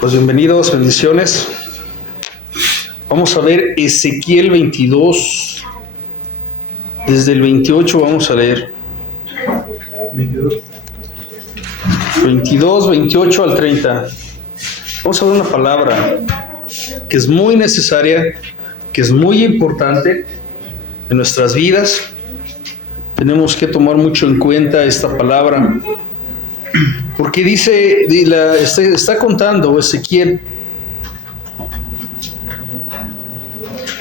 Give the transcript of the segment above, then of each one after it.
Pues bienvenidos, bendiciones. Vamos a ver Ezequiel 22. Desde el 28 vamos a leer. 22, 28 al 30. Vamos a ver una palabra que es muy necesaria, que es muy importante en nuestras vidas. Tenemos que tomar mucho en cuenta esta palabra, porque dice, está contando Ezequiel,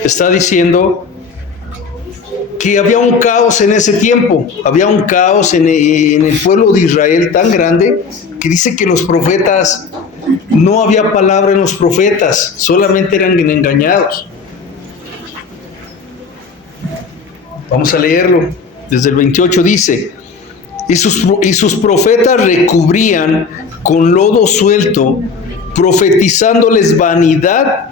está diciendo que había un caos en ese tiempo, había un caos en el pueblo de Israel tan grande, que dice que los profetas, no había palabra en los profetas, solamente eran engañados. Vamos a leerlo, desde el 28 dice: y sus profetas recubrían con lodo suelto, profetizándoles vanidad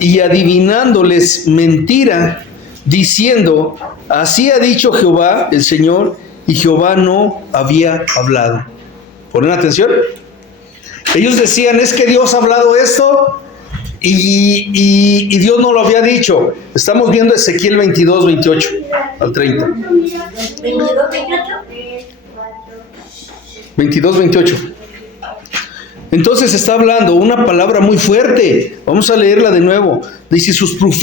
y adivinándoles mentira, diciendo: así ha dicho Jehová el Señor, y Jehová no había hablado. ¿Ponen atención? Ellos decían: es que Dios ha hablado esto y Dios no lo había dicho. Estamos viendo Ezequiel 22, 28 al 30. 22, 28. Entonces está hablando una palabra muy fuerte. Vamos a leerla de nuevo. Dice: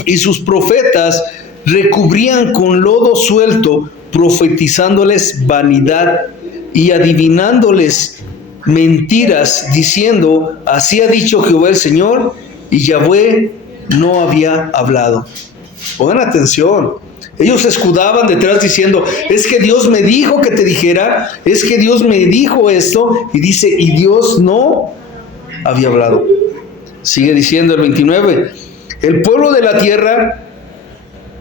y sus profetas recubrían con lodo suelto, profetizándoles vanidad y adivinándoles mentiras, diciendo: así ha dicho Jehová el Señor, y Yahvé no había hablado. Pongan atención. Ellos se escudaban detrás diciendo: es que Dios me dijo que te dijera, es que Dios me dijo esto, y dice: y Dios no había hablado. Sigue diciendo el 29: el pueblo de la tierra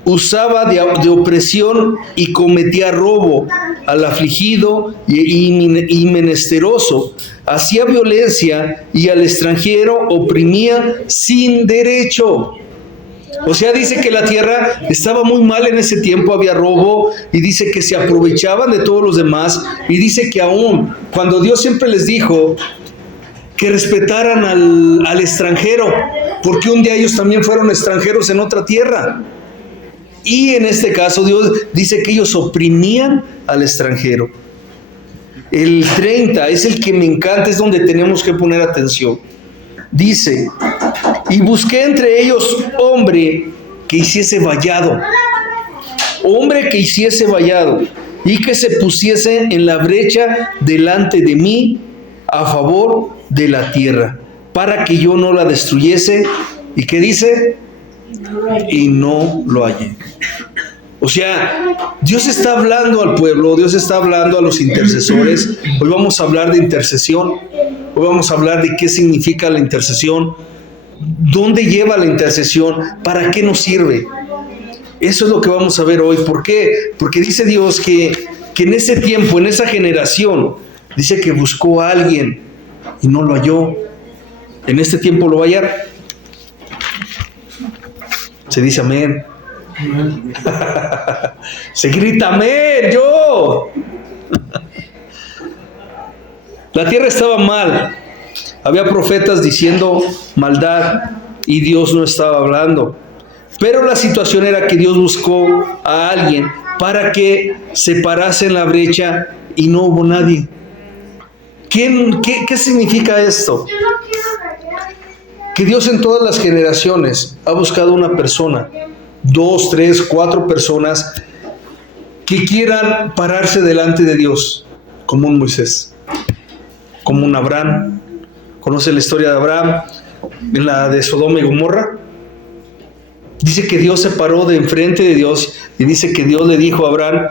usaba de opresión y cometía robo al afligido y menesteroso, hacía violencia y al extranjero oprimía sin derecho. O sea, dice que la tierra estaba muy mal en ese tiempo, había robo, y dice que se aprovechaban de todos los demás, y dice que aún cuando Dios siempre les dijo que respetaran al extranjero, porque un día ellos también fueron extranjeros en otra tierra. Y en este caso Dios dice que ellos oprimían al extranjero. El 30 es el que me encanta, es donde tenemos que poner atención. Dice: y busqué entre ellos hombre que hiciese vallado, y que se pusiese en la brecha delante de mí a favor de la tierra, para que yo no la destruyese. ¿Y qué dice? Y no lo hallé. O sea, Dios está hablando al pueblo, Dios está hablando a los intercesores. Hoy vamos a hablar de intercesión, hoy vamos a hablar de qué significa la intercesión, dónde lleva la intercesión, para qué nos sirve. Eso es lo que vamos a ver hoy. ¿Por qué? Porque dice Dios que en ese tiempo, en esa generación, dice que buscó a alguien y no lo halló. En este tiempo lo va a hallar. Se dice amén. Se grita amén. Yo. La tierra estaba mal. Había profetas diciendo maldad y Dios no estaba hablando. Pero la situación era que Dios buscó a alguien para que se parase en la brecha y no hubo nadie. ¿Qué significa esto? Que Dios en todas las generaciones ha buscado una persona, 2, 3, 4 personas que quieran pararse delante de Dios, como un Moisés, como un Abraham. ¿Conoce la historia de Abraham en la de Sodoma y Gomorra? Dice que Dios se paró de enfrente de Dios y dice que Dios le dijo a Abraham: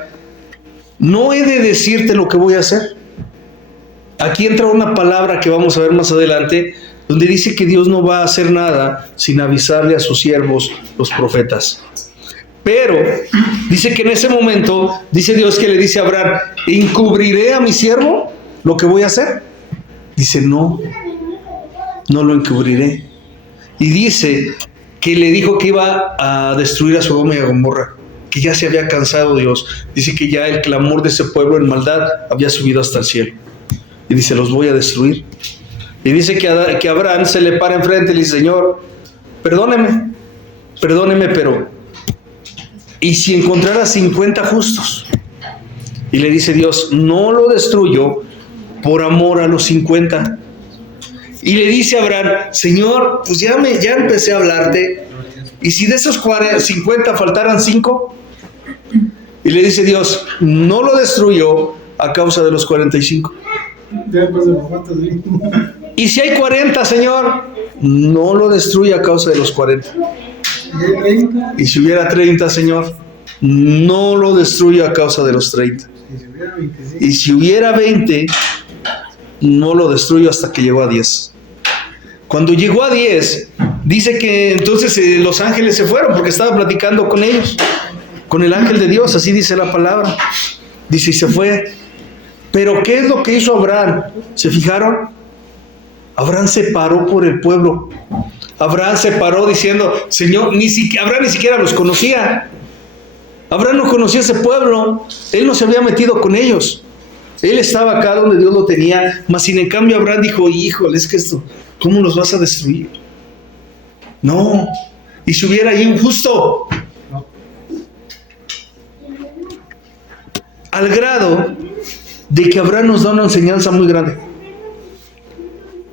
no he de decirte lo que voy a hacer. Aquí entra una palabra que vamos a ver más adelante, donde dice que Dios no va a hacer nada sin avisarle a sus siervos, los profetas. Pero dice que en ese momento, dice Dios que le dice a Abraham: ¿encubriré a mi siervo lo que voy a hacer? Dice: no lo encubriré. Y dice que le dijo que iba a destruir a Sodoma y a Gomorra, que ya se había cansado Dios. Dice que ya el clamor de ese pueblo en maldad había subido hasta el cielo. Y dice: los voy a destruir. Y dice que Abraham se le para enfrente y le dice, Señor, perdóneme, pero ¿y si encontrara 50 justos? Y le dice Dios, no lo destruyo por amor a los 50. Y le dice a Abraham, Señor, pues ya empecé a hablarte, ¿y si de esos 50 faltaran 5? Y le dice Dios, no lo destruyo a causa de los 45. Y si hay 40, Señor, no lo destruye a causa de los 40. Y si hubiera 30, Señor, no lo destruye a causa de los 30. Y si hubiera 20, no lo destruyo hasta que llegó a 10. Cuando llegó a 10, dice que entonces los ángeles se fueron porque estaba platicando con ellos, con el ángel de Dios, así dice la palabra. Dice, y se fue. Pero ¿qué es lo que hizo Abraham? ¿Se fijaron? Abraham se paró por el pueblo. Abraham se paró diciendo, Señor, Abraham ni siquiera los conocía. Abraham no conocía ese pueblo. Él no se había metido con ellos. Él estaba acá donde Dios lo tenía. Mas sin en cambio Abraham dijo, híjole, es que esto, ¿cómo los vas a destruir? No. ¿Y si hubiera ahí un justo? No. Al grado de que Abraham nos da una enseñanza muy grande.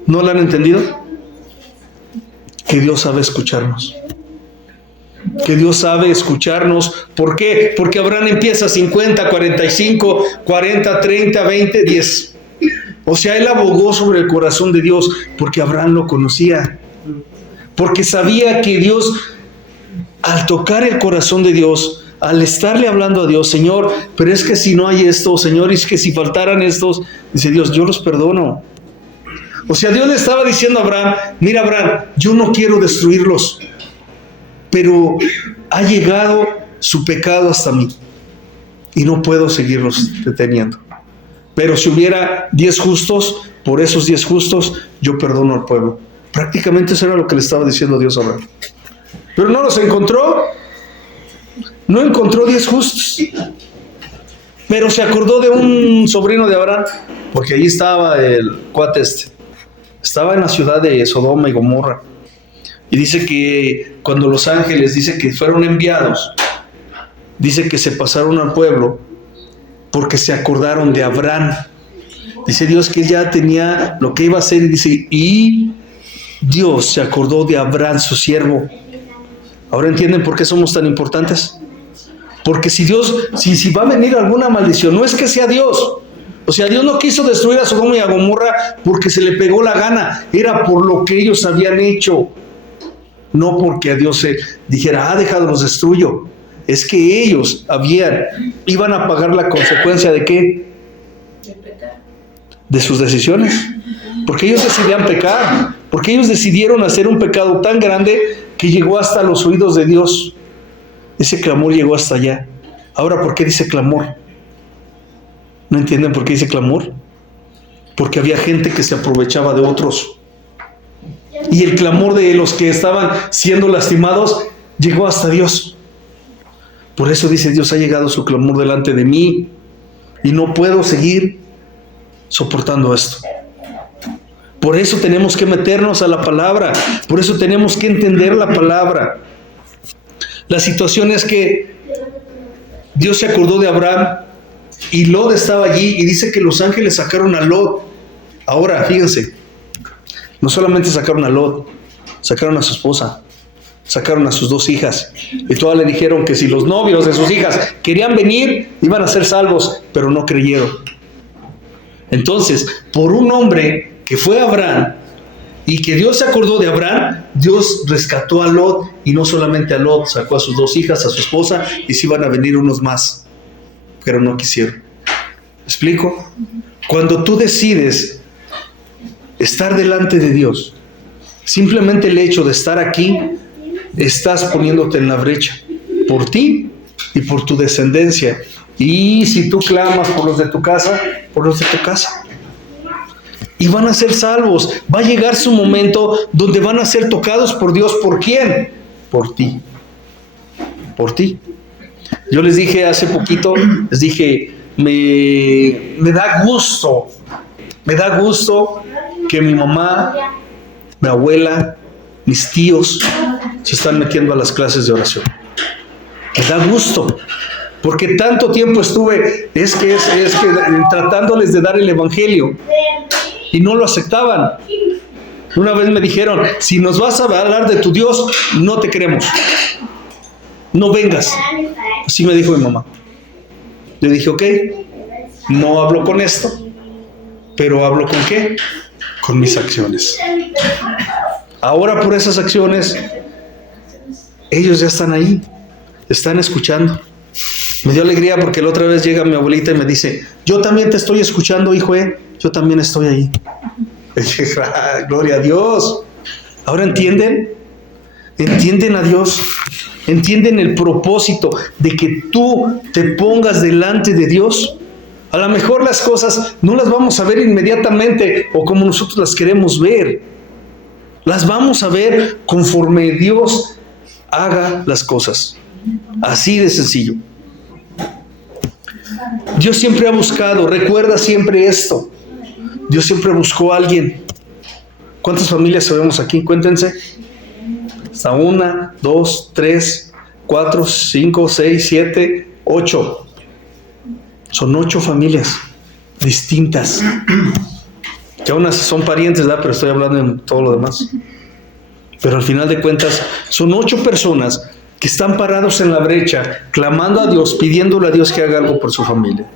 ¿No la han entendido? Que Dios sabe escucharnos. Que Dios sabe escucharnos. ¿Por qué? Porque Abraham empieza 50, 45, 40, 30, 20, 10. O sea, él abogó sobre el corazón de Dios porque Abraham lo conocía. Porque sabía que Dios, al tocar el corazón de Dios, al estarle hablando a Dios, Señor, pero es que si no hay esto, Señor, es que si faltaran estos, dice Dios, yo los perdono. O sea, Dios le estaba diciendo a Abraham, mira Abraham, yo no quiero destruirlos, pero ha llegado su pecado hasta mí y no puedo seguirlos deteniendo. Pero si hubiera 10 justos, por esos 10 justos, yo perdono al pueblo. Prácticamente eso era lo que le estaba diciendo Dios a Abraham. Pero no los encontró. No encontró 10 justos. Pero se acordó de un sobrino de Abraham, porque ahí estaba el cuate este. Estaba en la ciudad de Sodoma y Gomorra. Y dice que cuando los ángeles, dice que fueron enviados, dice que se pasaron al pueblo porque se acordaron de Abraham. Dice Dios que ya tenía lo que iba a hacer y dice, y Dios se acordó de Abraham, su siervo. ¿Ahora entienden por qué somos tan importantes? Porque si Dios, si va a venir alguna maldición, no es que sea Dios. O sea, Dios no quiso destruir a Sodoma y a Gomorra porque se le pegó la gana. Era por lo que ellos habían hecho. No porque a Dios se dijera, déjalo, los destruyo. Es que ellos iban a pagar la consecuencia ¿de qué? De sus decisiones. Porque ellos decidían pecar. Porque ellos decidieron hacer un pecado tan grande que llegó hasta los oídos de Dios. Ese clamor llegó hasta allá. Ahora, ¿por qué dice clamor? ¿No entienden por qué dice clamor? Porque había gente que se aprovechaba de otros. Y el clamor de los que estaban siendo lastimados llegó hasta Dios. Por eso dice Dios, ha llegado su clamor delante de mí y no puedo seguir soportando esto. Por eso tenemos que meternos a la palabra. Por eso tenemos que entender la palabra. La situación es que Dios se acordó de Abraham y Lot estaba allí y dice que los ángeles sacaron a Lot. Ahora, fíjense, no solamente sacaron a Lot, sacaron a su esposa, sacaron a sus 2 hijas y todas le dijeron que si los novios de sus hijas querían venir, iban a ser salvos, pero no creyeron. Entonces, por un hombre que fue Abraham y que Dios se acordó de Abraham, Dios rescató a Lot y no solamente a Lot, sacó a sus 2 hijas, a su esposa y se iban a venir unos más, pero no quisieron. ¿Me explico? Cuando tú decides estar delante de Dios, simplemente el hecho de estar aquí, estás poniéndote en la brecha por ti y por tu descendencia. Y si tú clamas por los de tu casa, por los de tu casa. Y van a ser salvos. Va a llegar su momento donde van a ser tocados por Dios. ¿Por quién? Por ti. Por ti. Yo les dije hace poquito, les dije, me da gusto Me da gusto que mi mamá, mi abuela, mis tíos se están metiendo a las clases de oración. Me da gusto, porque tanto tiempo estuve, es que tratándoles de dar el evangelio y no lo aceptaban. Una vez me dijeron, si nos vas a hablar de tu Dios, no te queremos. No vengas. Así me dijo mi mamá. Yo dije, ok, no hablo con esto, pero hablo con ¿qué? Con mis acciones. Ahora por esas acciones, ellos ya están ahí, están escuchando. Me dio alegría porque la otra vez llega mi abuelita y me dice, yo también te estoy escuchando, hijo, yo también estoy ahí. Y dije, gloria a Dios. Ahora entienden a Dios, entienden el propósito de que tú te pongas delante de Dios. A lo mejor las cosas no las vamos a ver inmediatamente o como nosotros las queremos ver. Las vamos a ver conforme Dios haga las cosas. Así de sencillo. Dios siempre ha buscado, recuerda siempre esto. Dios siempre buscó a alguien. ¿Cuántas familias sabemos aquí? Cuéntense. Hasta 1, 2, 3, 4, 5, 6, 7, 8. Son 8 familias distintas. Que unas son parientes, ¿verdad? Pero estoy hablando de todo lo demás. Pero al final de cuentas, son 8 personas que están parados en la brecha, clamando a Dios, pidiéndole a Dios que haga algo por su familia.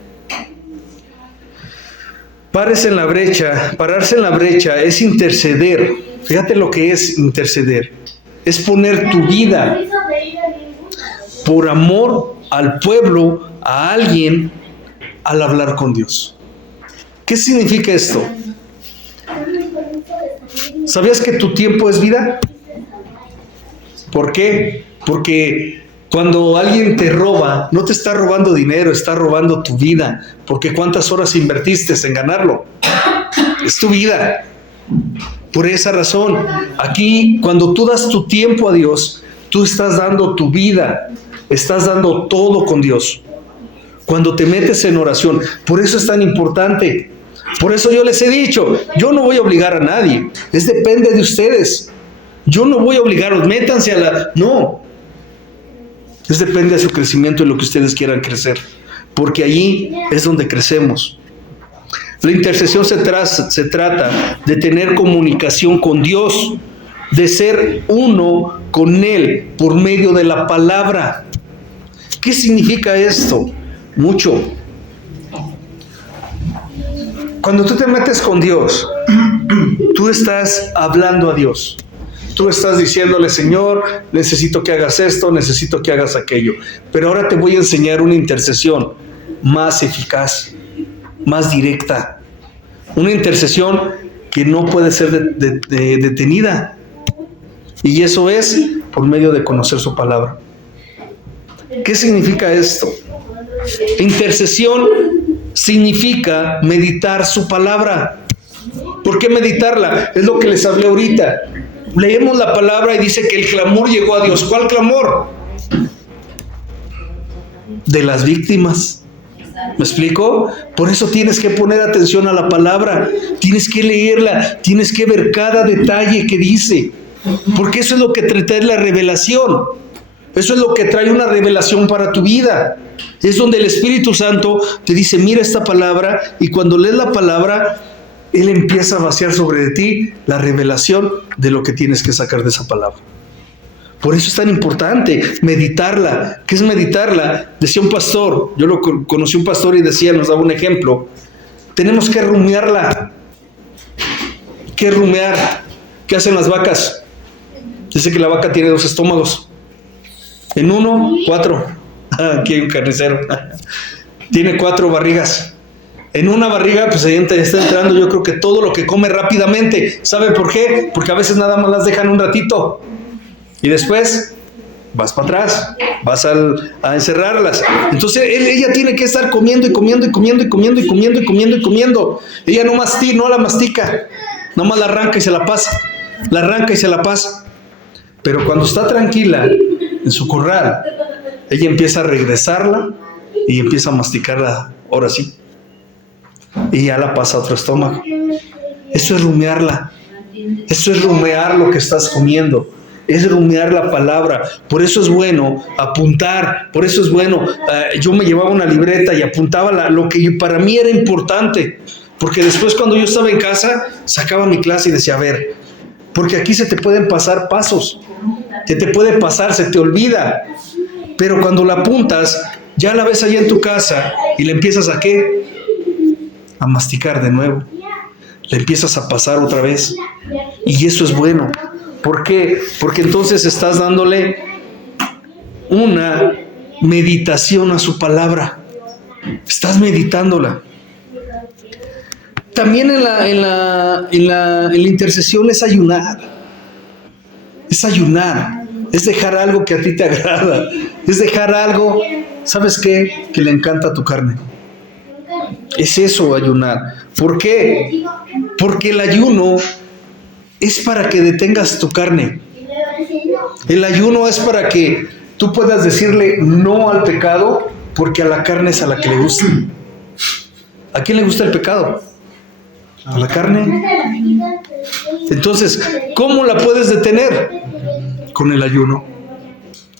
Pararse en la brecha es interceder. Fíjate lo que es interceder. Es poner tu vida por amor al pueblo, a alguien, al hablar con Dios. ¿Qué significa esto? ¿Sabías que tu tiempo es vida? ¿Por qué? Porque cuando alguien te roba, no te está robando dinero, está robando tu vida. Porque ¿cuántas horas invertiste en ganarlo? Es tu vida. Por esa razón, aquí cuando tú das tu tiempo a Dios, tú estás dando tu vida, estás dando todo con Dios. Cuando te metes en oración, por eso es tan importante. Por eso yo les he dicho, yo no voy a obligar a nadie, depende de ustedes. Yo no voy a obligaros, métanse a la... No. Depende de su crecimiento y lo que ustedes quieran crecer. Porque allí es donde crecemos. La intercesión se trata de tener comunicación con Dios, de ser uno con Él por medio de la palabra. ¿Qué significa esto? Mucho. Cuando tú te metes con Dios, tú estás hablando a Dios. Tú estás diciéndole, Señor, necesito que hagas esto, necesito que hagas aquello. Pero ahora te voy a enseñar una intercesión más eficaz, más directa. Una intercesión que no puede ser detenida. Y eso es por medio de conocer su palabra. ¿Qué significa esto? Intercesión significa meditar su palabra. ¿Por qué meditarla? Es lo que les hablé ahorita. Leemos la palabra y dice que el clamor llegó a Dios. ¿Cuál clamor? De las víctimas. ¿Me explico? Por eso tienes que poner atención a la palabra. Tienes que leerla. Tienes que ver cada detalle que dice. Porque eso es lo que trae la revelación. Eso es lo que trae una revelación para tu vida. Es donde el Espíritu Santo te dice, mira esta palabra. Y cuando lees la palabra, Él empieza a vaciar sobre ti la revelación de lo que tienes que sacar de esa palabra. Por eso es tan importante meditarla. ¿Qué es meditarla? Decía un pastor, yo conocí un pastor y decía, nos daba un ejemplo. Tenemos que rumiarla. ¿Qué rumiar? ¿Qué hacen las vacas? Dice que la vaca tiene 2 estómagos. En uno, 4. Aquí hay un carnicero. Tiene 4 barrigas. En una barriga, pues ahí está entrando yo creo que todo lo que come rápidamente. ¿Sabe por qué? Porque a veces nada más las dejan un ratito. Y después vas para atrás, vas a encerrarlas. Entonces ella tiene que estar comiendo y comiendo y comiendo y comiendo y comiendo y comiendo y comiendo. Ella no la mastica. Nomás la arranca y se la pasa. La arranca y se la pasa. Pero cuando está tranquila en su corral, ella empieza a regresarla y empieza a masticarla ahora sí. y ya la pasa a otro estómago. Eso es rumiarla. Eso es rumiar lo que estás comiendo. Es rumiar la palabra. Por eso es bueno apuntar. Por eso es bueno. Yo me llevaba una libreta y apuntaba lo que para mí era importante. Porque después, cuando yo estaba en casa, sacaba mi clase y decía, a ver, porque aquí se te pueden pasar pasos. Se te puede pasar, se te olvida. Pero cuando la apuntas, ya la ves allá en tu casa y le empiezas ¿a qué? A masticar de nuevo. Le empiezas a pasar otra vez. Y eso es bueno. ¿Por qué? Porque entonces estás dándole una meditación a su palabra. Estás meditándola. También en la intercesión es ayunar. Es ayunar. Es dejar algo que a ti te agrada. Es dejar algo, ¿sabes qué? Que le encanta a tu carne. Es eso, ayunar. ¿Por qué? Porque el ayuno es para que detengas tu carne. El ayuno es para que tú puedas decirle no al pecado, porque a la carne es a la que le gusta. ¿A quién le gusta el pecado? A la carne. Entonces, ¿cómo la puedes detener? Con el ayuno.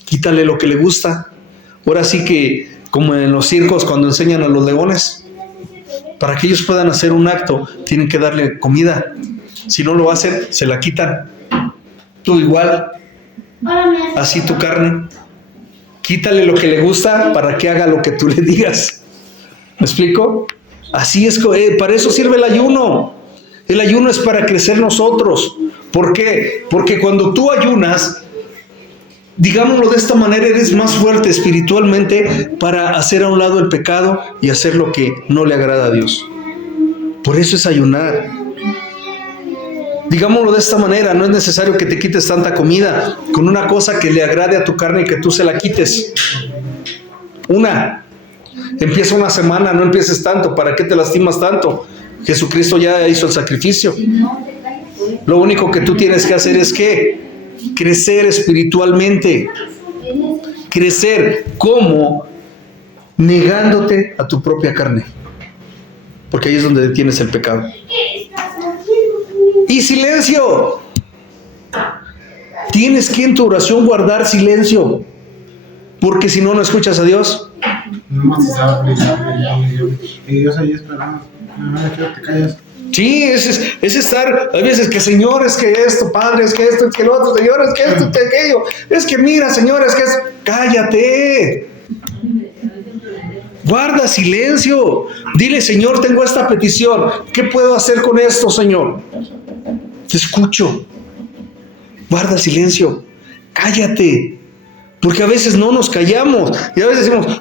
Quítale lo que le gusta. Ahora sí que, como en los circos cuando enseñan a los leones, para que ellos puedan hacer un acto, tienen que darle comida. Si no lo hacen, se la quitan. Tú igual. Así tu carne. Quítale lo que le gusta para que haga lo que tú le digas. ¿Me explico? Así es, para eso sirve el ayuno. El ayuno es para crecer nosotros. ¿Por qué? Porque cuando tú ayunas, digámoslo de esta manera, eres más fuerte espiritualmente para hacer a un lado el pecado y hacer lo que no le agrada a Dios. Por eso es ayunar. Digámoslo de esta manera, no es necesario que te quites tanta comida con una cosa que le agrade a tu carne y que tú se la quites. Empieza una semana, no empieces tanto. ¿Para qué te lastimas tanto? Jesucristo ya hizo el sacrificio. Lo único que tú tienes que hacer es ¿qué? Crecer espiritualmente. Crecer, ¿cómo? Negándote a tu propia carne. Porque ahí es donde detienes el pecado. Y silencio. Tienes que en tu oración guardar silencio. Porque si no, no escuchas a Dios. Y Dios ahí esperando. No quiero que te calles. Sí, es estar, hay veces que Señor, es que esto, Padre, es que esto, es que lo otro, Señor, es que esto, es que aquello, es que mira, Señor, es que es... Cállate. Guarda silencio. Dile, Señor, tengo esta petición. ¿Qué puedo hacer con esto, Señor? Te escucho. Guarda silencio. Cállate. Porque a veces no nos callamos. Y a veces decimos,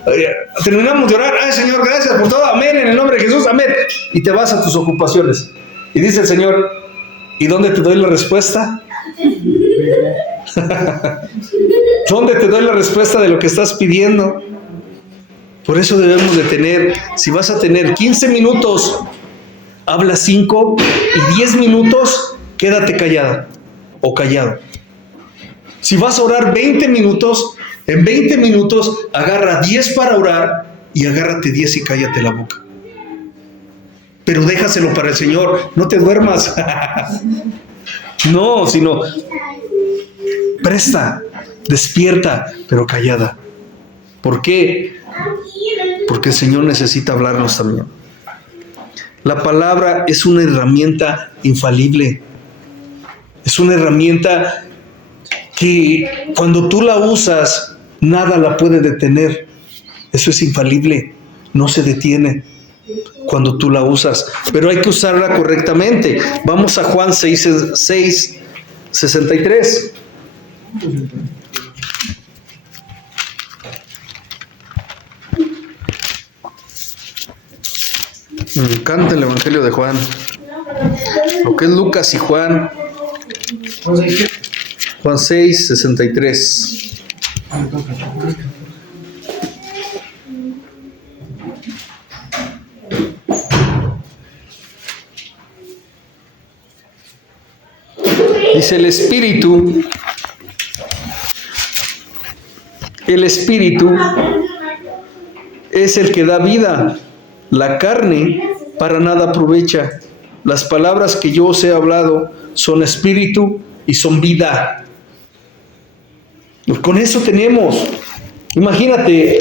terminamos de orar. Ay, Señor, gracias por todo. Amén. En el nombre de Jesús. Amén. Y te vas a tus ocupaciones. Y dice el Señor, ¿y dónde te doy la respuesta? ¿Dónde te doy la respuesta de lo que estás pidiendo? Por eso debemos de tener, si vas a tener 15 minutos, habla 5 y 10 minutos, quédate callada o callado. Si vas a orar 20 minutos, en 20 minutos agarra 10 para orar y agárrate 10 y cállate la boca. Pero déjaselo para el Señor, no te duermas. No, sino presta, despierta, pero callada. ¿Por qué? Porque el Señor necesita hablarnos también. La palabra es una herramienta infalible. Es una herramienta que cuando tú la usas, nada la puede detener. Eso es infalible, no se detiene cuando tú la usas, pero hay que usarla correctamente. Vamos a Juan 6:63. Me encanta el Evangelio de Juan. Lo que es Lucas y Juan. Juan 6:63. Dice el Espíritu es el que da vida. La carne para nada aprovecha. Las palabras que yo os he hablado son espíritu y son vida. Con eso tenemos. Imagínate,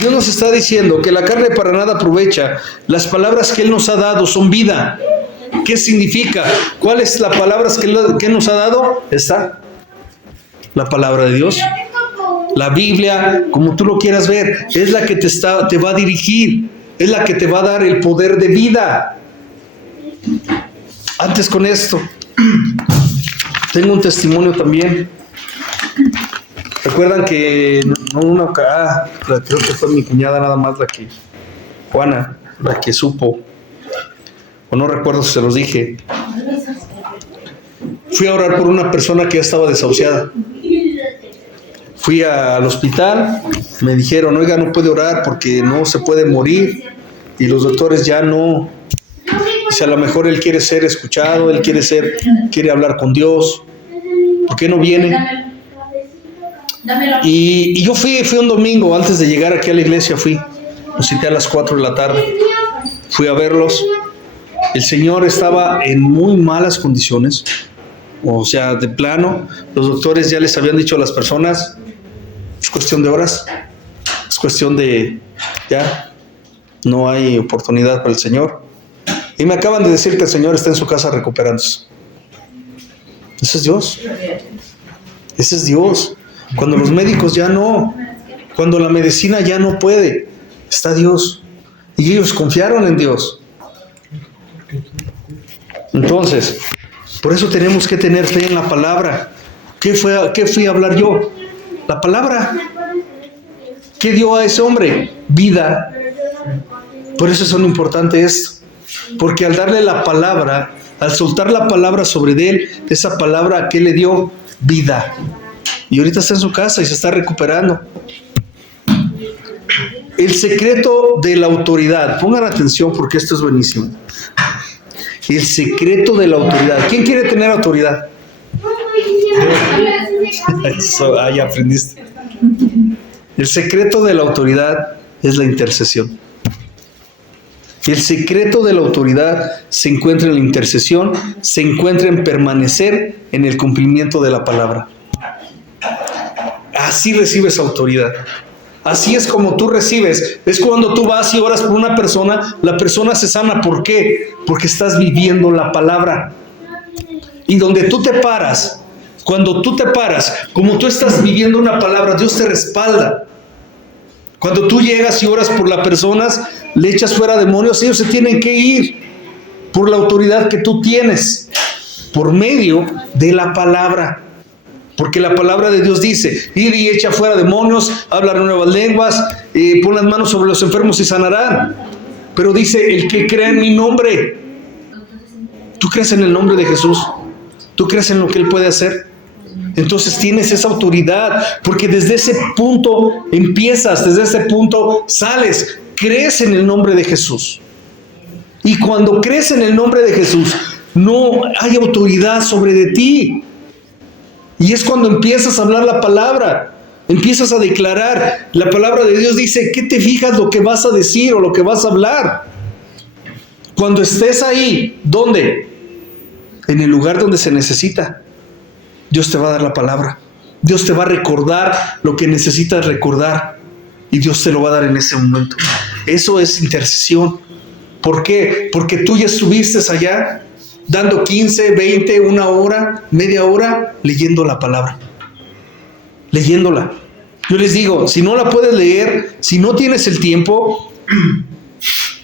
Dios nos está diciendo que la carne para nada aprovecha. Las palabras que Él nos ha dado son vida. ¿Qué significa? ¿Cuáles las palabras que Él nos ha dado? Está la palabra de Dios. La Biblia, como tú lo quieras ver, es la que te va a dirigir. Es la que te va a dar el poder de vida. Antes con esto, tengo un testimonio también. Recuerdan que creo que fue mi cuñada nada más Juana, la que supo, o no recuerdo si se los dije. Fui a orar por una persona que ya estaba desahuciada. Fui al hospital, me dijeron, oiga, no puede orar porque no se puede morir, y los doctores ya no. Dice, a lo mejor él quiere ser escuchado, él quiere hablar con Dios. ¿Por qué no viene? Y yo fui un domingo, antes de llegar aquí a la iglesia, los cité a las 4 de la tarde. Fui a verlos. El Señor estaba en muy malas condiciones. O sea, de plano, los doctores ya les habían dicho a las personas, es cuestión de horas, es cuestión de, ya, no hay oportunidad para el Señor. Y me acaban de decir que el Señor está en su casa recuperándose. Ese es Dios. Ese es Dios. Cuando los médicos ya no, cuando la medicina ya no puede, está Dios. Y ellos confiaron en Dios. Entonces, por eso tenemos que tener fe en la palabra. ¿Qué fui a hablar yo? La palabra. ¿Qué dio a ese hombre? Vida. Por eso es tan importante esto. Porque al darle la palabra, al soltar la palabra sobre él, esa palabra, ¿qué le dio? Vida. Y ahorita está en su casa y se está recuperando. El secreto de la autoridad. Pongan atención porque esto es buenísimo. El secreto de la autoridad. ¿Quién quiere tener autoridad? Eso, ya aprendiste. El secreto de la autoridad es la intercesión. El secreto de la autoridad se encuentra en la intercesión, se encuentra en permanecer en el cumplimiento de la palabra. Así recibes autoridad. Así es como tú recibes. Es cuando tú vas y oras por una persona, la persona se sana. ¿Por qué? Porque estás viviendo la palabra. Y donde tú te paras, cuando tú te paras, como tú estás viviendo una palabra, Dios te respalda. Cuando tú llegas y oras por las personas, le echas fuera demonios, ellos se tienen que ir por la autoridad que tú tienes, por medio de la palabra. Porque la palabra de Dios dice, ir y echa fuera demonios, hablar nuevas lenguas, pon las manos sobre los enfermos y sanarán. Pero dice, el que cree en mi nombre. ¿Tú crees en el nombre de Jesús? ¿Tú crees en lo que Él puede hacer? Entonces tienes esa autoridad, porque desde ese punto empiezas, desde ese punto sales, crees en el nombre de Jesús. Y cuando crees en el nombre de Jesús, no hay autoridad sobre de ti. Y es cuando empiezas a hablar la palabra, empiezas a declarar. La palabra de Dios dice, ¿qué te fijas lo que vas a decir o lo que vas a hablar? Cuando estés ahí, ¿dónde? En el lugar donde se necesita. Dios te va a dar la palabra. Dios te va a recordar lo que necesitas recordar. Y Dios te lo va a dar en ese momento. Eso es intercesión. ¿Por qué? Porque tú ya estuviste allá dando 15, 20, una hora, media hora, leyendo la palabra. Leyéndola. Yo les digo, si no la puedes leer, si no tienes el tiempo,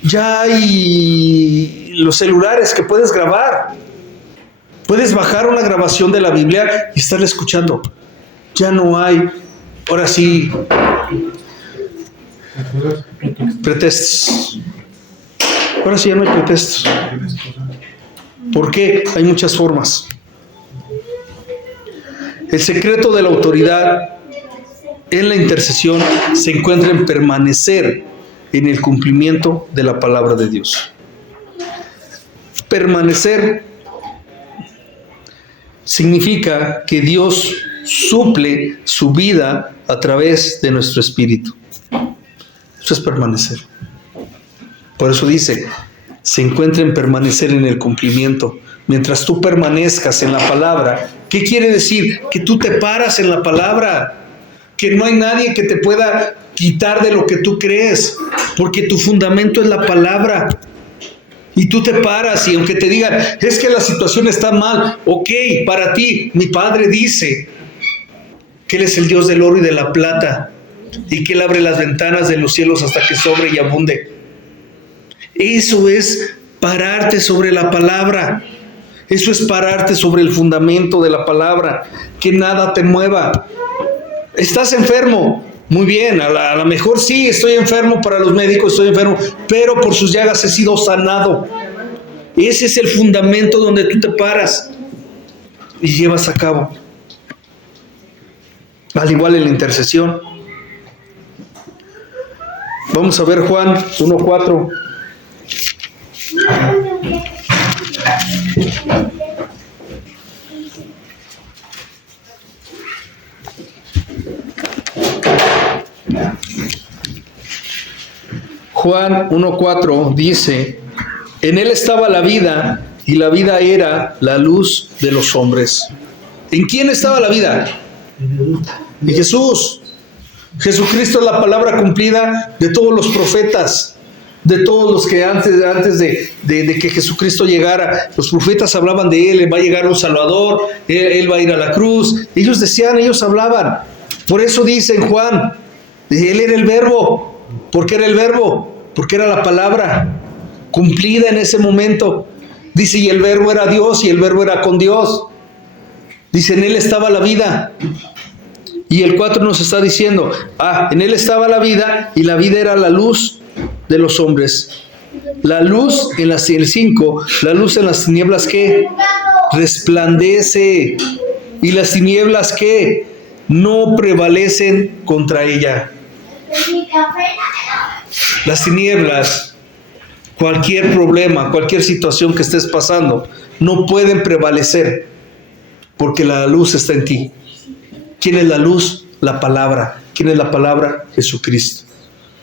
ya hay los celulares que puedes grabar. Puedes bajar una grabación de la Biblia y estarla escuchando. Ya no hay, ahora sí, pretextos. Ahora sí ya no hay pretextos. ¿Por qué? Hay muchas formas. El secreto de la autoridad en la intercesión se encuentra en permanecer en el cumplimiento de la palabra de Dios. Permanecer significa que Dios suple su vida a través de nuestro espíritu. Eso es permanecer. Por eso dice, se encuentra en permanecer en el cumplimiento. Mientras tú permanezcas en la palabra, ¿qué quiere decir? Que tú te paras en la palabra, que no hay nadie que te pueda quitar de lo que tú crees, porque tu fundamento es la palabra. Y tú te paras y aunque te digan, es que la situación está mal, ok, para ti, mi Padre dice que Él es el Dios del oro y de la plata y que Él abre las ventanas de los cielos hasta que sobre y abunde. Eso es pararte sobre la palabra. Eso es pararte sobre el fundamento de la palabra, que nada te mueva. ¿Estás enfermo? Muy bien, a lo mejor sí, estoy enfermo, para los médicos estoy enfermo, pero por sus llagas he sido sanado. Ese es el fundamento donde tú te paras y llevas a cabo. Al igual en la intercesión. Vamos a ver Juan 1:4. Juan 1:4 dice, en Él estaba la vida, y la vida era la luz de los hombres. ¿En quién estaba la vida? En Jesús. Jesucristo es la palabra cumplida de todos los profetas, de todos los que antes de que Jesucristo llegara, los profetas hablaban de Él, va a llegar un Salvador, Él va a ir a la cruz. Ellos hablaban. Por eso dice en Juan, Él era el Verbo. ¿Por qué era el Verbo? Porque era la palabra cumplida en ese momento. Dice, y el Verbo era Dios, y el Verbo era con Dios. Dice, en Él estaba la vida. Y el 4 nos está diciendo, en Él estaba la vida, y la vida era la luz de los hombres. La luz en el 5, la luz en las tinieblas, ¿qué? Resplandece. Y las tinieblas, ¿qué? No prevalecen contra ella. Las tinieblas, cualquier problema, cualquier situación que estés pasando, no pueden prevalecer, porque la luz está en ti. ¿Quién es la luz? La palabra. ¿Quién es la palabra? Jesucristo.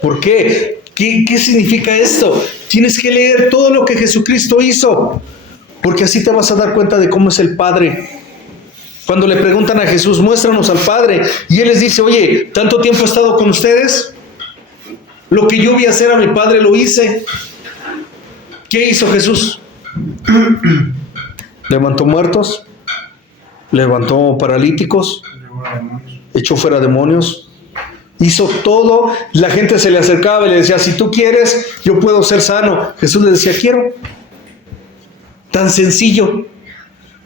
¿Por qué? ¿Qué significa esto? Tienes que leer todo lo que Jesucristo hizo, porque así te vas a dar cuenta de cómo es el Padre. Cuando le preguntan a Jesús, muéstranos al Padre, y Él les dice, oye, ¿tanto tiempo he estado con ustedes? Lo que yo vi hacer a mi Padre lo hice. ¿Qué hizo Jesús? Levantó muertos, levantó paralíticos, echó fuera demonios, hizo todo. La gente se le acercaba y le decía, si tú quieres, yo puedo ser sano. Jesús le decía, quiero. Tan sencillo.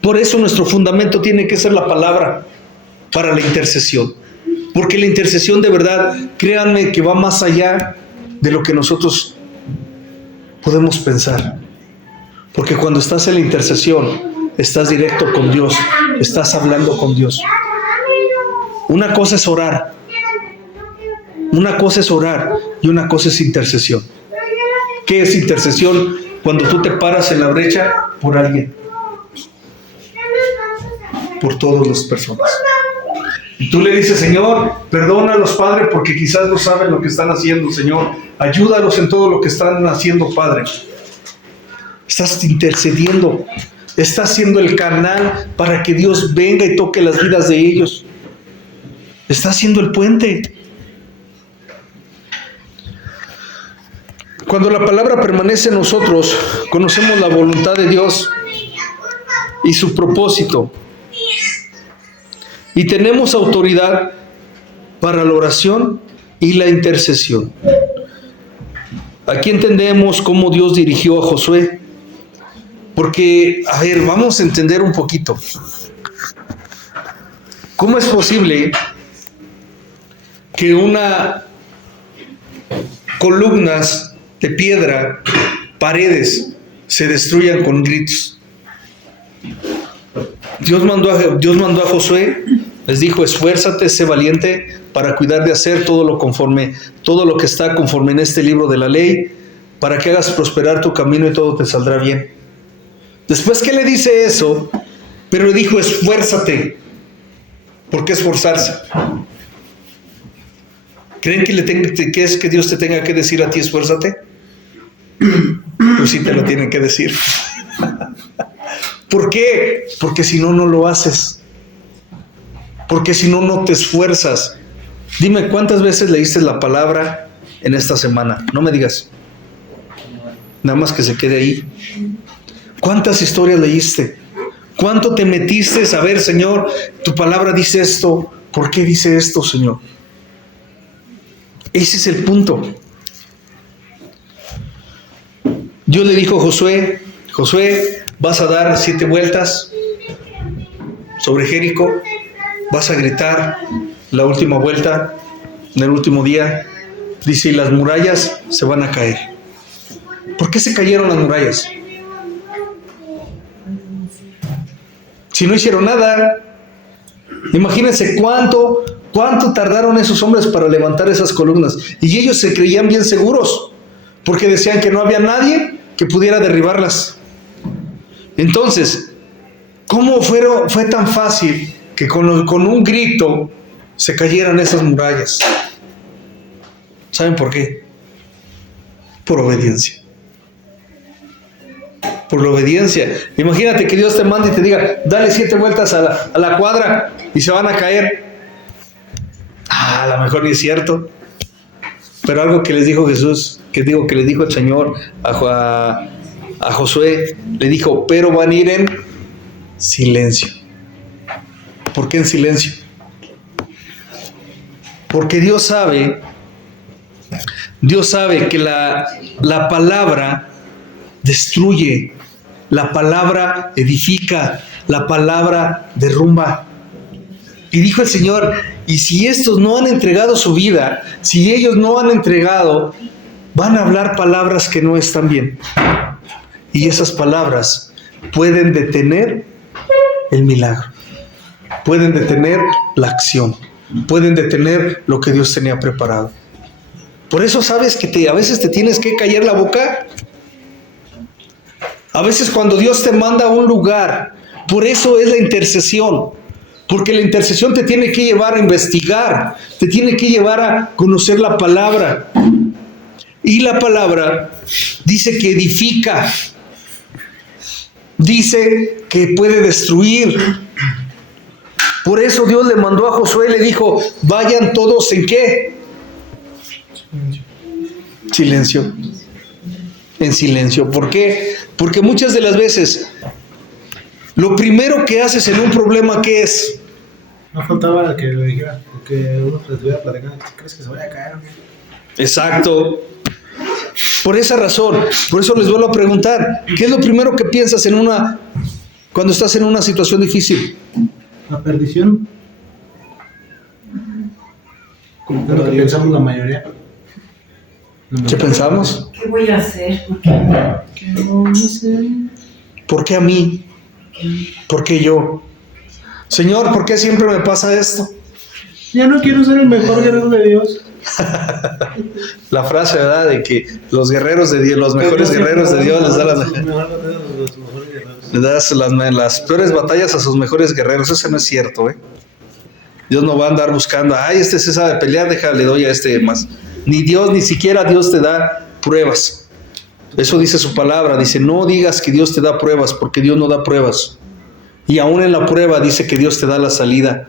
Por eso nuestro fundamento tiene que ser la palabra para la intercesión. Porque la intercesión de verdad, créanme que va más allá de lo que nosotros podemos pensar. Porque cuando estás en la intercesión, estás directo con Dios, estás hablando con Dios. Una cosa es orar. Una cosa es orar y una cosa es intercesión. ¿Qué es intercesión? Cuando tú te paras en la brecha por alguien. Por todas las personas. Y tú le dices, Señor, perdónalos, Padre, porque quizás no saben lo que están haciendo, Señor. Ayúdalos en todo lo que están haciendo, Padre. Estás intercediendo. Estás siendo el canal para que Dios venga y toque las vidas de ellos. Estás siendo el puente. Cuando la palabra permanece en nosotros, conocemos la voluntad de Dios y su propósito. Y tenemos autoridad para la oración y la intercesión. Aquí entendemos cómo Dios dirigió a Josué. Porque, vamos a entender un poquito. ¿Cómo es posible que columnas de piedra, paredes, se destruyan con gritos? Dios mandó a Josué, les dijo, esfuérzate, sé valiente para cuidar de hacer todo lo que está conforme en este libro de la ley, para que hagas prosperar tu camino y todo te saldrá bien. Después que le dice eso, pero le dijo, esfuérzate. ¿Por qué esforzarse? ¿Creen que es que Dios te tenga que decir a ti, esfuérzate? Pues sí te lo tienen que decir. ¿Por qué? Porque si no, no lo haces. Porque si no, no te esfuerzas. Dime, ¿cuántas veces leíste la palabra en esta semana? No me digas. Nada más que se quede ahí. ¿Cuántas historias leíste? ¿Cuánto te metiste a ver, Señor, tu palabra dice esto? ¿Por qué dice esto, Señor? Ese es el punto. Dios le dijo a Josué, Josué, vas a dar 7 vueltas sobre Jericó, vas a gritar la última vuelta en el último día. Dice, y las murallas se van a caer. ¿Por qué se cayeron las murallas? Si no hicieron nada. Imagínense cuánto tardaron esos hombres para levantar esas columnas. Y ellos se creían bien seguros, porque decían que no había nadie que pudiera derribarlas. Entonces, ¿cómo fue tan fácil que con un grito se cayeran esas murallas? ¿Saben por qué? Por obediencia. Por la obediencia. Imagínate que Dios te manda y te diga, dale 7 vueltas a la cuadra y se van a caer. A lo mejor ni es cierto. Pero algo que les dijo Jesús, que le dijo el Señor a Josué, le dijo, pero van a ir en silencio. ¿Por qué en silencio? Porque Dios sabe que la palabra destruye, la palabra edifica, la palabra derrumba. Y dijo el Señor, y si estos no han entregado su vida, si ellos no han entregado, van a hablar palabras que no están bien. Y esas palabras pueden detener el milagro, pueden detener la acción, pueden detener lo que Dios tenía preparado. Por eso sabes que a veces te tienes que callar la boca. A veces cuando Dios te manda a un lugar, por eso es la intercesión. Porque la intercesión te tiene que llevar a investigar, te tiene que llevar a conocer la palabra. Y la palabra dice que edifica, dice que puede destruir. Por eso Dios le mandó a Josué y le dijo, vayan todos ¿en qué? Silencio. En silencio. ¿Por qué? Porque muchas de las veces lo primero que haces en un problema, ¿qué es? No faltaba que lo dijera, porque uno te estuviera platicando, ¿crees que se vaya a caer? Exacto. Por esa razón, por eso les vuelvo a preguntar, ¿qué es lo primero que piensas cuando estás en una situación difícil? La perdición. Como que lo que pensamos la mayoría. ¿Qué pensamos? ¿Qué voy a hacer? ¿Por qué a mí? ¿Por qué yo? Señor, ¿por qué siempre me pasa esto? Ya no quiero ser el mejor guerrero de Dios. La frase, ¿verdad? De que los guerreros de Dios, los mejores guerreros de Dios les da las peores batallas a sus mejores guerreros. Eso no es cierto, ¿eh? Dios no va a andar buscando, se sabe pelear, le doy a este más. Ni siquiera Dios te da pruebas. Eso dice su palabra, dice, no digas que Dios te da pruebas, porque Dios no da pruebas. Y aún en la prueba dice que Dios te da la salida.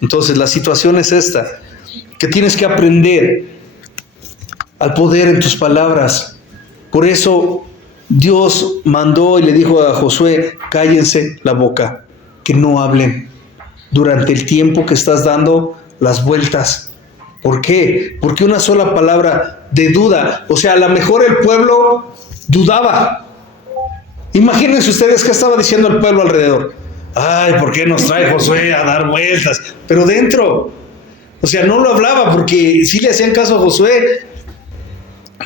Entonces la situación es esta, que tienes que aprender al poder en tus palabras. Por eso Dios mandó y le dijo a Josué, cállense la boca, que no hablen durante el tiempo que estás dando las vueltas. ¿Por qué? Porque una sola palabra de duda, o sea, a lo mejor el pueblo dudaba. Imagínense ustedes qué estaba diciendo el pueblo alrededor. Ay, ¿por qué nos trae Josué a dar vueltas? Pero dentro, o sea, no lo hablaba porque sí le hacían caso a Josué,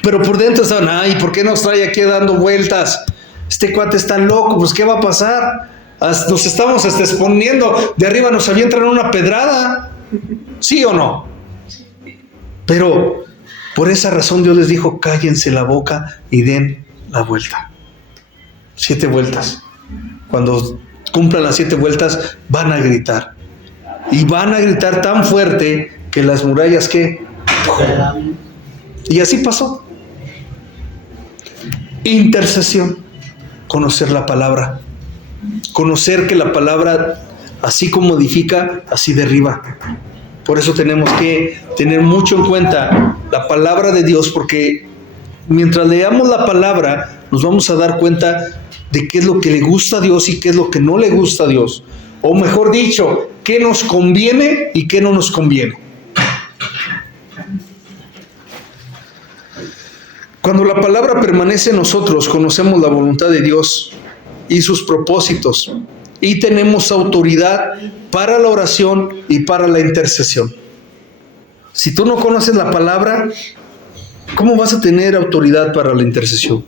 pero por dentro estaban, ay, ¿por qué nos trae aquí dando vueltas? Este cuate está loco, pues ¿qué va a pasar? Nos estamos exponiendo, de arriba nos avientan una pedrada, ¿sí o no? Pero por esa razón Dios les dijo, cállense la boca y den la vuelta. 7 vueltas. Cuando cumplan las 7 vueltas, van a gritar. Y van a gritar tan fuerte que las murallas, ¿qué? Y así pasó. Intercesión. Conocer la palabra. Conocer que la palabra, así como edifica, así derriba. Por eso tenemos que tener mucho en cuenta la palabra de Dios, porque mientras leamos la palabra, nos vamos a dar cuenta de qué es lo que le gusta a Dios y qué es lo que no le gusta a Dios. O mejor dicho, qué nos conviene y qué no nos conviene. Cuando la palabra permanece en nosotros, conocemos la voluntad de Dios y sus propósitos, y tenemos autoridad para la oración y para la intercesión. Si tú no conoces la palabra, ¿cómo vas a tener autoridad para la intercesión?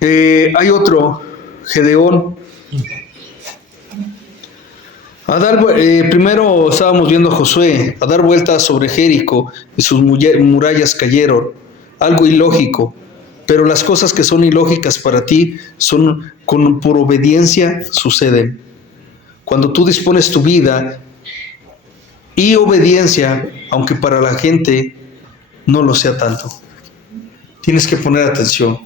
Hay otro, Gedeón. Primero estábamos viendo a Josué, a dar vueltas sobre Jericó y sus murallas cayeron. Algo ilógico, pero las cosas que son ilógicas para ti son por obediencia suceden. Cuando tú dispones tu vida y obediencia, aunque para la gente no lo sea tanto. Tienes que poner atención.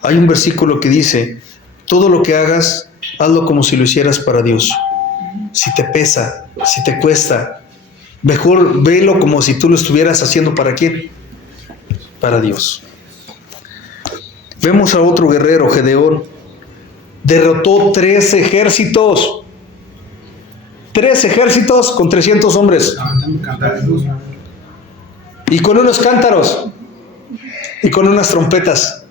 Hay un versículo que dice, todo lo que hagas, hazlo como si lo hicieras para Dios. Si te pesa, si te cuesta, mejor velo como si tú lo estuvieras haciendo ¿para quién? Para Dios. Vemos a otro guerrero, Gedeón. Derrotó 3 ejércitos. 3 ejércitos con 300 hombres. Y con unos cántaros. Y con unas trompetas.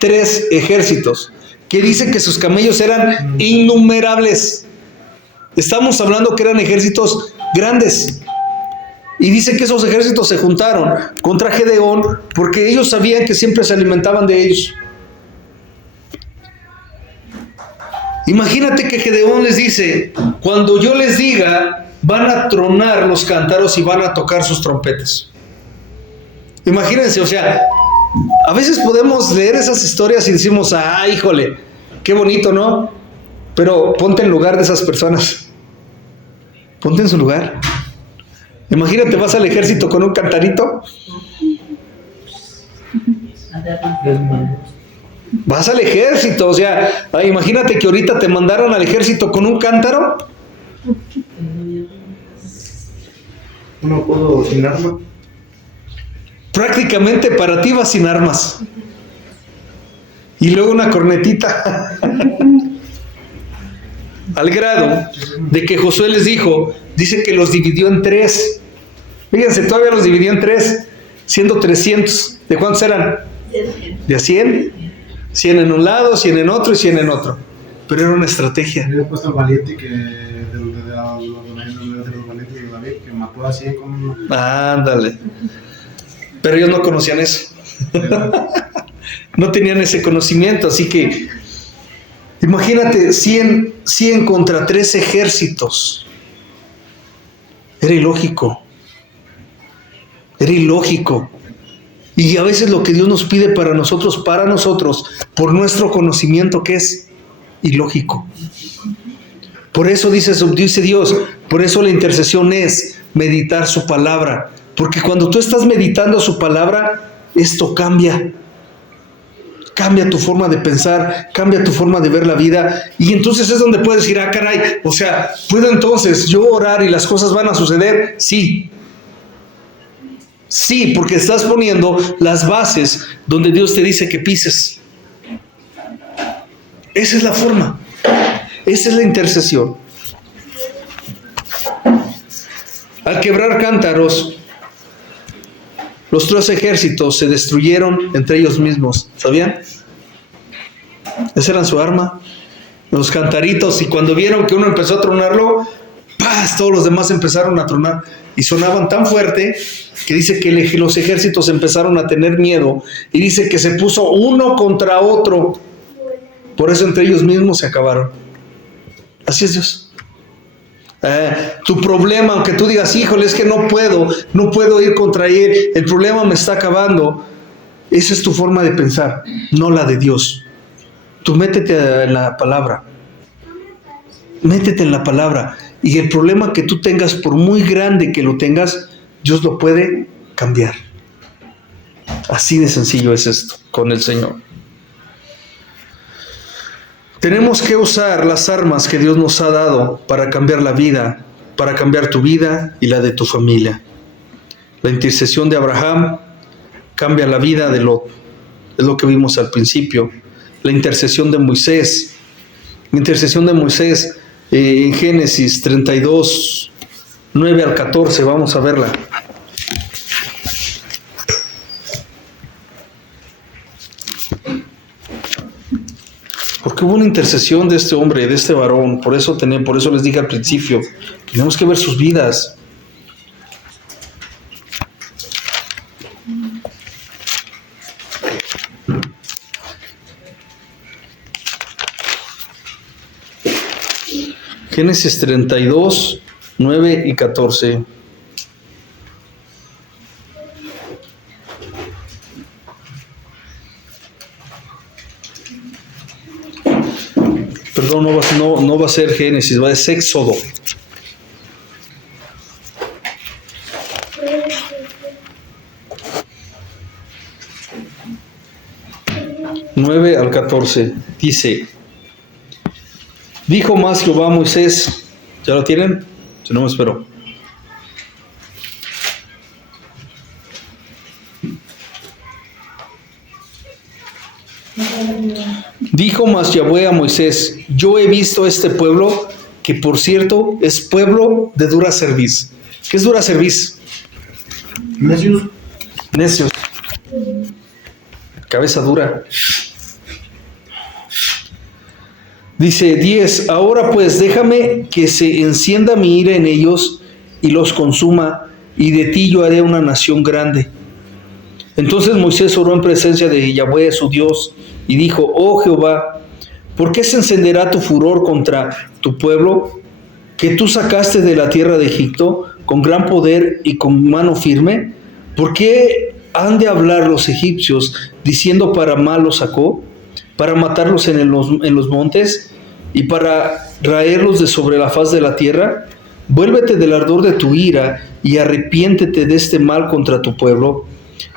3 ejércitos. Que dice que sus camellos eran innumerables. Estamos hablando que eran ejércitos grandes. Y dice que esos ejércitos se juntaron contra Gedeón porque ellos sabían que siempre se alimentaban de ellos. Imagínate que Gedeón les dice, cuando yo les diga, van a tronar los cántaros y van a tocar sus trompetas. Imagínense, o sea, a veces podemos leer esas historias y decimos, híjole, qué bonito, ¿no? Pero ponte en lugar de esas personas. Ponte en su lugar. Imagínate, vas al ejército con un cantarito. Vas al ejército, o sea, imagínate que ahorita te mandaron al ejército con un cántaro. No puedo sin arma. Prácticamente para ti vas sin armas. Y luego una cornetita. Al grado de que Josué les dijo, dice que los dividió en 3. Fíjense, todavía los dividió en 3, siendo 300. ¿De cuántos eran? De a 100. 100 en un lado, 100 en otro y 100 en otro. Pero era una estrategia. Yo he puesto al valiente que de los valientes de David, que mató a 100 con uno. Ándale. Pero ellos no conocían eso. No tenían ese conocimiento, así que imagínate 100 contra 3 ejércitos. Era ilógico. Era ilógico. Y a veces lo que Dios nos pide para nosotros, por nuestro conocimiento, que es ilógico. Por eso dice Dios, por eso la intercesión es meditar su palabra. Porque cuando tú estás meditando su palabra, esto cambia. Cambia tu forma de pensar, cambia tu forma de ver la vida. Y entonces es donde puedes decir, caray, o sea, ¿puedo entonces yo orar y las cosas van a suceder? Sí. Sí, porque estás poniendo las bases donde Dios te dice que pises. Esa es la forma. Esa es la intercesión. Al quebrar cántaros, los 3 ejércitos se destruyeron entre ellos mismos. ¿Sabían? Esa era su arma. Los cantaritos. Y cuando vieron que uno empezó a tronarlo, ¡paz! Todos los demás empezaron a tronar. Y sonaban tan fuerte que dice que los ejércitos empezaron a tener miedo. Y dice que se puso uno contra otro. Por eso entre ellos mismos se acabaron. Así es Dios. Tu problema, aunque tú digas, híjole, es que no puedo ir contra él, el problema me está acabando. Esa es tu forma de pensar, no la de Dios. Tú métete en la palabra. Métete en la palabra. Y el problema que tú tengas, por muy grande que lo tengas, Dios lo puede cambiar. Así de sencillo es esto con el Señor. Tenemos que usar las armas que Dios nos ha dado para cambiar la vida, para cambiar tu vida y la de tu familia. La intercesión de Abraham cambia la vida de Lot. Es lo que vimos al principio. La intercesión de Moisés. La intercesión de Moisés en Génesis 32, 9 al 14. Vamos a verla. Porque hubo una intercesión de este hombre, de este varón. Por eso les dije al principio, tenemos que ver sus vidas. Génesis 32, 9 y 14. Perdón, no va a ser Génesis, va a ser Éxodo. Nueve al 14. Dice: dijo más Jehová a Moisés. ¿Ya lo tienen? Si no me espero. Dijo más Yahweh a Moisés: yo he visto este pueblo, que por cierto es pueblo de dura cerviz. ¿Qué es dura cerviz? Necios. Necios. Cabeza dura. Dice 10, ahora pues déjame que se encienda mi ira en ellos y los consuma, y de ti yo haré una nación grande. Entonces Moisés oró en presencia de Yahweh su Dios y dijo: oh Jehová, ¿por qué se encenderá tu furor contra tu pueblo, que tú sacaste de la tierra de Egipto con gran poder y con mano firme? ¿Por qué han de hablar los egipcios diciendo para mal los sacó, para matarlos en los montes y para raerlos de sobre la faz de la tierra? Vuélvete del ardor de tu ira y arrepiéntete de este mal contra tu pueblo.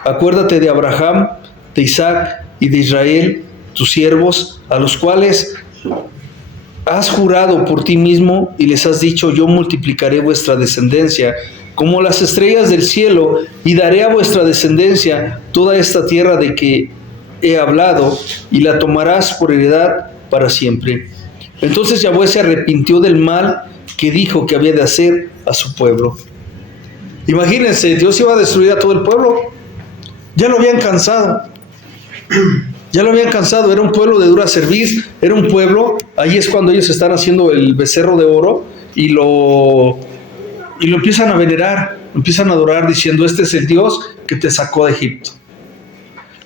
Acuérdate de Abraham, de Isaac y de Israel, tus siervos, a los cuales has jurado por ti mismo y les has dicho: yo multiplicaré vuestra descendencia como las estrellas del cielo, y daré a vuestra descendencia toda esta tierra de que he hablado, y la tomarás por heredad para siempre. Entonces Yahweh se arrepintió del mal que dijo que había de hacer a su pueblo. Imagínense, Dios iba a destruir a todo el pueblo. Ya lo habían cansado. Era un pueblo de dura cerviz, era un pueblo, ahí es cuando ellos están haciendo el becerro de oro y lo empiezan a venerar, lo empiezan a adorar diciendo: este es el Dios que te sacó de Egipto.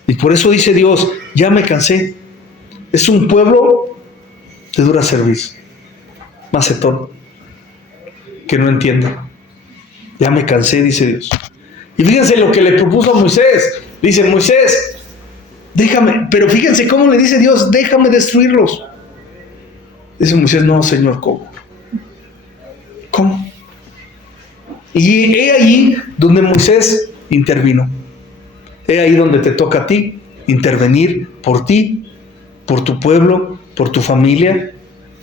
Y por eso dice Dios: ya me cansé. Es un pueblo de dura cerviz, macetón, que no entiende. Ya me cansé, dice Dios. Y fíjense lo que le propuso a Moisés. Dice: Moisés, déjame. Pero fíjense cómo le dice Dios: déjame destruirlos. Dice Moisés: no, Señor, ¿cómo? ¿Cómo? Y he ahí donde Moisés intervino. He ahí donde te toca a ti intervenir por ti, por tu pueblo, por tu familia,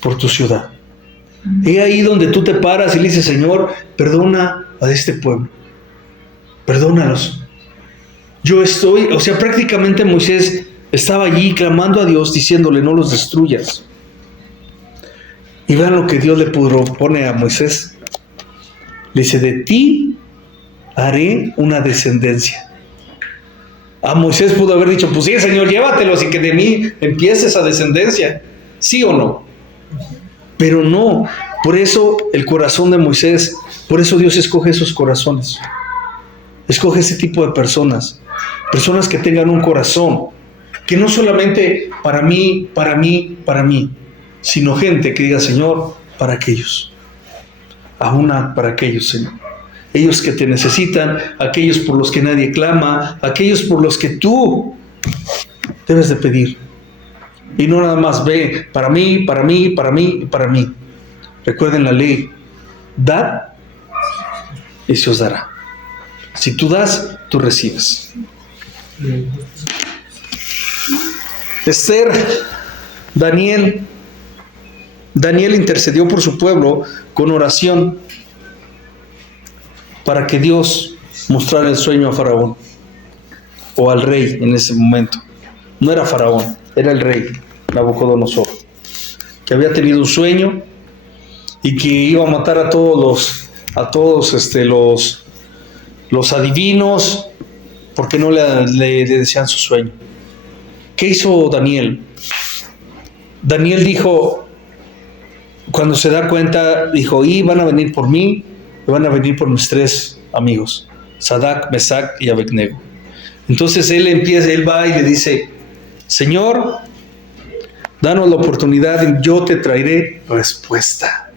por tu ciudad. He ahí donde tú te paras y le dices: Señor, perdona a este pueblo. Perdónalos. Prácticamente Moisés estaba allí clamando a Dios, diciéndole: no los destruyas. Y vean lo que Dios le propone a Moisés. Le dice: de ti haré una descendencia. A Moisés pudo haber dicho: pues sí, Señor, llévatelos y que de mí empiece esa descendencia. ¿Sí o no? Pero no. Por eso el corazón de Moisés, por eso Dios escoge esos corazones. Escoge ese tipo de personas. Personas que tengan un corazón, que no solamente para mí, sino gente que diga: Señor, para aquellos. Para aquellos, Señor. Ellos que te necesitan, aquellos por los que nadie clama, aquellos por los que tú debes de pedir. Y no nada más ve para mí. Recuerden la ley: dad y se os dará. Si tú das, tú recibes. Esther, Daniel intercedió por su pueblo con oración para que Dios mostrara el sueño a Faraón o al rey en ese momento. No era Faraón, era el rey Nabucodonosor, que había tenido un sueño y que iba a matar a todos los adivinos porque no le decían su sueño. ¿Qué hizo Daniel? Daniel dijo, cuando se da cuenta, dijo, y van a venir por mí, y van a venir por mis 3 amigos, Sadrach, Mesach y Abednego. Entonces él va y le dice, Señor, danos la oportunidad y yo te traeré respuesta.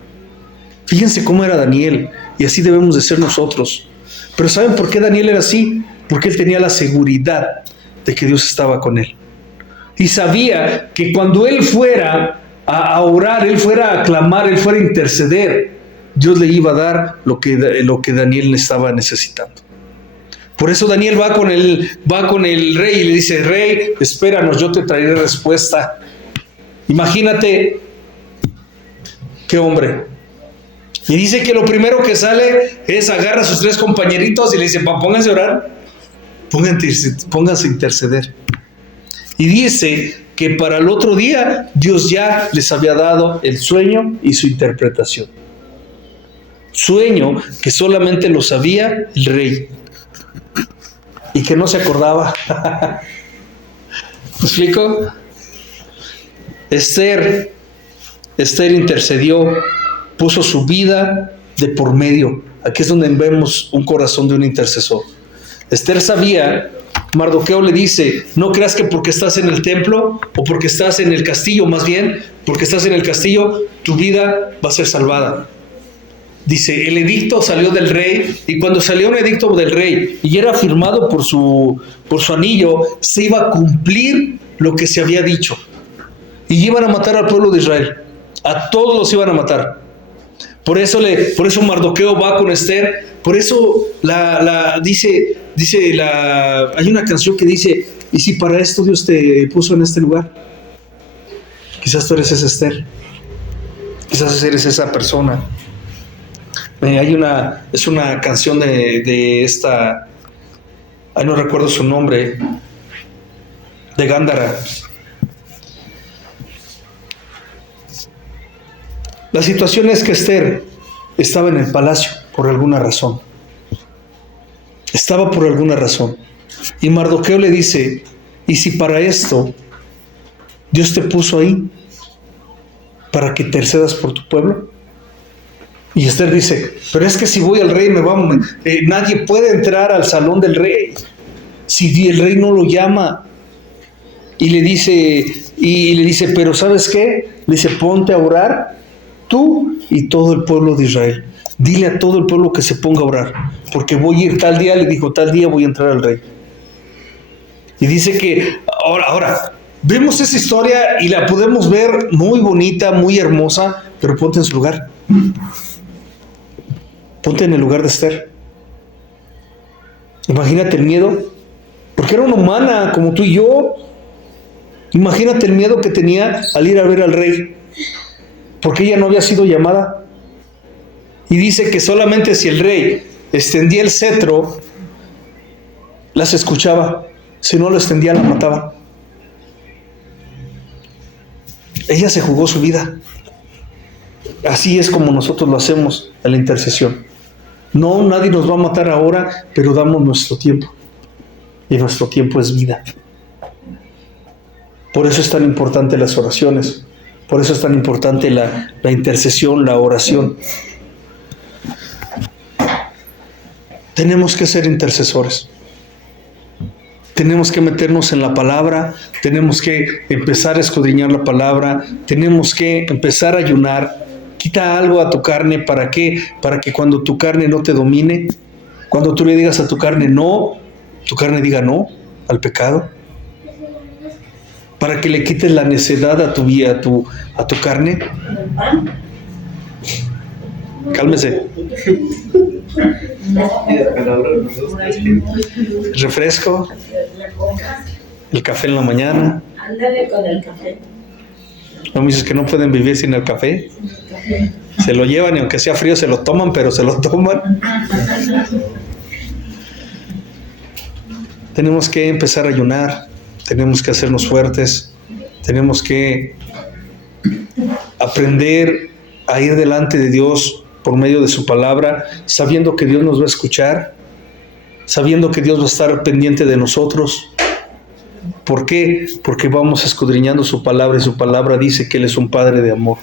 Fíjense cómo era Daniel, y así debemos de ser nosotros. Pero ¿saben por qué Daniel era así? Porque él tenía la seguridad de que Dios estaba con él. Y sabía que cuando él fuera a orar, él fuera a clamar, él fuera a interceder, Dios le iba a dar lo que Daniel estaba necesitando. Por eso Daniel va con el rey y le dice, rey, espéranos, yo te traeré respuesta. Imagínate qué hombre. Y dice que lo primero que sale es agarra a sus 3 compañeritos y le dice, pónganse a orar, pónganse a interceder. Y dice que para el otro día Dios ya les había dado el sueño y su interpretación. Sueño que solamente lo sabía el rey y que no se acordaba. ¿Me explico? Esther intercedió, puso su vida de por medio. Aquí es donde vemos un corazón de un intercesor. Esther sabía, Mardoqueo le dice, no creas que porque estás en el templo o porque estás en el castillo, más bien, porque estás en el castillo, tu vida va a ser salvada. Dice, el edicto salió del rey, y cuando salió un edicto del rey y era firmado por su anillo, se iba a cumplir lo que se había dicho. Y iban a matar al pueblo de Israel. A todos los iban a matar. Por eso Mardoqueo va con Esther. Por eso hay una canción que dice, ¿y si para esto Dios te puso en este lugar? Quizás tú eres esa Esther. Quizás eres esa persona. Es una canción de esta, no recuerdo su nombre, de Gándara. La situación es que Esther estaba en el palacio por alguna razón. Estaba por alguna razón. Y Mardoqueo le dice, ¿y si para esto Dios te puso ahí? ¿Para que intercedas por tu pueblo? Y Esther dice, pero es que si voy al rey nadie puede entrar al salón del rey si el rey no lo llama. Y le dice, pero ¿sabes qué? Le dice, ponte a orar tú y todo el pueblo de Israel. Dile a todo el pueblo que se ponga a orar, porque voy a ir tal día, le dijo, tal día voy a entrar al rey. Y dice que ahora vemos esa historia y la podemos ver muy bonita, muy hermosa, pero ponte en su lugar. Ponte en el lugar de Esther. Imagínate el miedo, porque era una humana como tú y yo. Imagínate el miedo que tenía al ir a ver al rey, porque ella no había sido llamada. Y dice que solamente si el rey extendía el cetro, las escuchaba. Si no lo extendía, la mataba. Ella se jugó su vida. Así es como nosotros lo hacemos en la intercesión. No, nadie nos va a matar ahora, pero damos nuestro tiempo. Y nuestro tiempo es vida. Por eso es tan importante las oraciones. Por eso es tan importante la intercesión, la oración. Tenemos que ser intercesores. Tenemos que meternos en la palabra. Tenemos que empezar a escudriñar la palabra. Tenemos que empezar a ayunar. Quita algo a tu carne. ¿Para qué? Para que cuando tu carne no te domine, cuando tú le digas a tu carne no, tu carne diga no al pecado. Para que le quites la necedad a tu vida, a tu carne. Cálmese. Refresco. El café en la mañana. Ándale con el café. No me dices que no pueden vivir sin el café. Se lo llevan y aunque sea frío se lo toman, pero se lo toman. Tenemos que empezar a ayunar, tenemos que hacernos fuertes, tenemos que aprender a ir delante de Dios por medio de su palabra, sabiendo que Dios nos va a escuchar, sabiendo que Dios va a estar pendiente de nosotros. ¿Por qué? Porque vamos escudriñando su palabra y su palabra dice que Él es un Padre de amor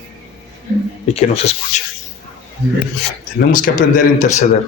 y que nos escucha. Tenemos que aprender a interceder.